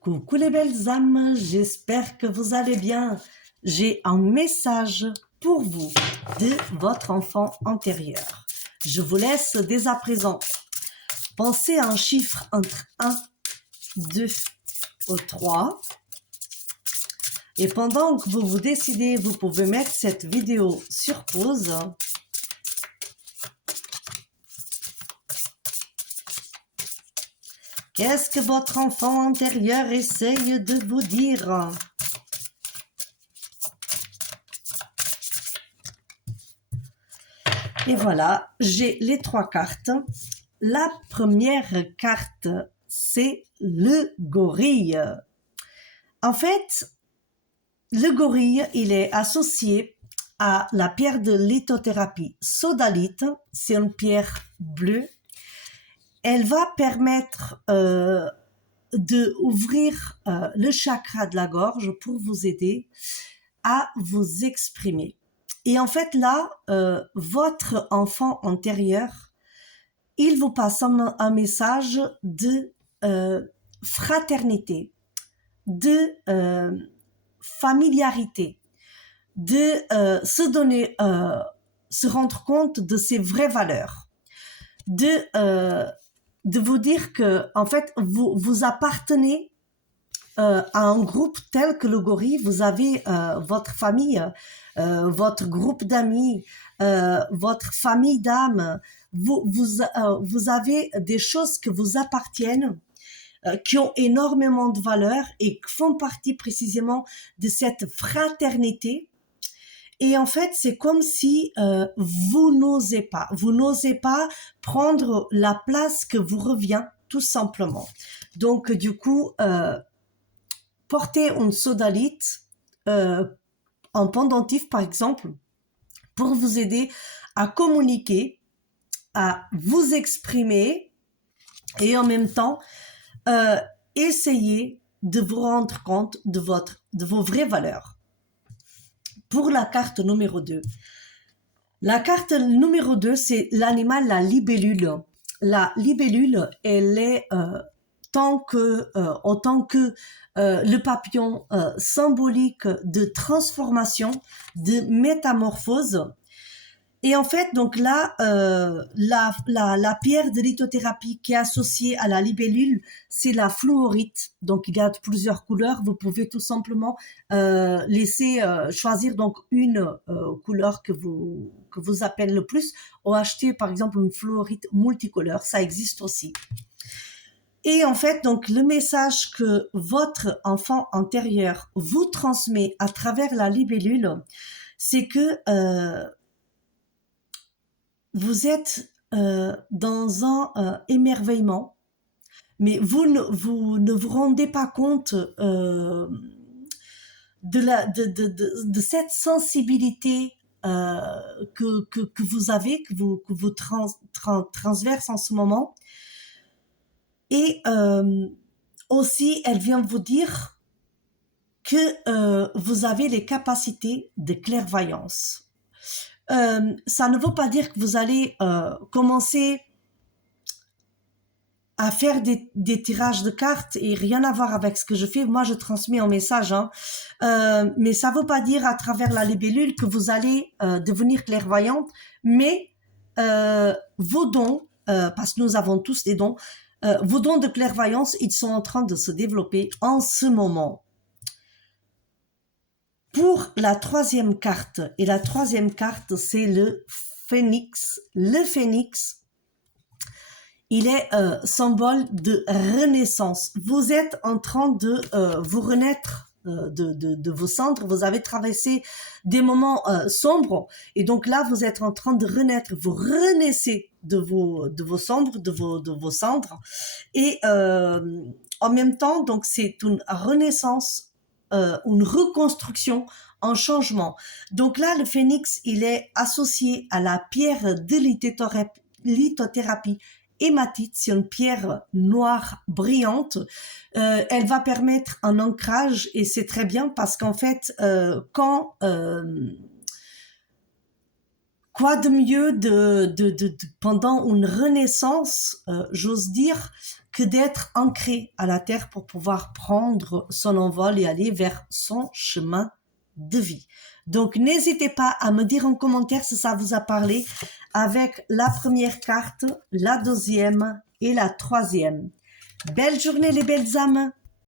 Coucou les belles âmes, j'espère que vous allez bien. J'ai un message pour vous de votre enfant antérieur. Je vous laisse dès à présent penser à un chiffre entre 1, 2 ou 3. Et pendant que vous vous décidez, vous pouvez mettre cette vidéo sur pause. Qu'est-ce que votre enfant intérieur essaye de vous dire? Et voilà, j'ai les 3 cartes. La première carte, c'est le gorille. En fait, le gorille, il est associé à la pierre de lithothérapie sodalite. C'est une pierre bleue. Elle va permettre d'ouvrir le chakra de la gorge pour vous aider à vous exprimer. Et en fait, là, votre enfant antérieur, il vous passe un message de fraternité, de familiarité, de se rendre compte de ses vraies valeurs, de vous dire que, en fait, vous appartenez à un groupe tel que le gorille. Vous avez votre famille, votre groupe d'amis, votre famille d'âmes. Vous avez des choses que vous appartiennent, qui ont énormément de valeur et qui font partie précisément de cette fraternité. Et en fait, c'est comme si vous n'osez pas prendre la place que vous revient, tout simplement. Donc, du coup, portez une sodalite en pendentif, par exemple, pour vous aider à communiquer, à vous exprimer et en même temps, essayer de vous rendre compte de vos vraies valeurs. Pour la carte numéro 2. La carte numéro 2, c'est l'animal, la libellule. La libellule, elle est autant que le papillon symbolique de transformation, de métamorphose. Et en fait, donc là, la pierre de lithothérapie qui est associée à la libellule, c'est la fluorite. Donc, il y a plusieurs couleurs. Vous pouvez tout simplement laisser choisir donc une couleur que vous appelez le plus, ou acheter par exemple une fluorite multicolore. Ça existe aussi. Et en fait, donc le message que votre enfant antérieur vous transmet à travers la libellule, c'est que vous êtes dans un émerveillement, mais vous ne vous rendez pas compte de cette sensibilité que vous avez, que vous transverse en ce moment. Et aussi, elle vient vous dire que vous avez les capacités de clairvoyance. Ça ne veut pas dire que vous allez commencer à faire des tirages de cartes et rien à voir avec ce que je fais. Moi, je transmets un message, hein. Mais ça ne veut pas dire à travers la libellule que vous allez devenir clairvoyante, mais vos dons, parce que nous avons tous des dons, vos dons de clairvoyance, ils sont en train de se développer en ce moment. Pour la troisième carte, et la troisième carte, c'est le phénix. Le phénix, il est symbole de renaissance. Vous êtes en train de vous renaître de vos cendres. Vous avez traversé des moments sombres, et donc là, vous êtes en train de renaître. Vous renaissez de vos cendres, de vos cendres, et en même temps, donc c'est une renaissance, une reconstruction, un changement. Donc là, le phénix, il est associé à la pierre de lithothérapie hématite. C'est une pierre noire brillante. Elle va permettre un ancrage, et c'est très bien parce qu'en fait, quoi de mieux pendant une renaissance, j'ose dire, que d'être ancré à la terre pour pouvoir prendre son envol et aller vers son chemin de vie. Donc, n'hésitez pas à me dire en commentaire si ça vous a parlé avec la première carte, la deuxième et la troisième. Belle journée les belles âmes!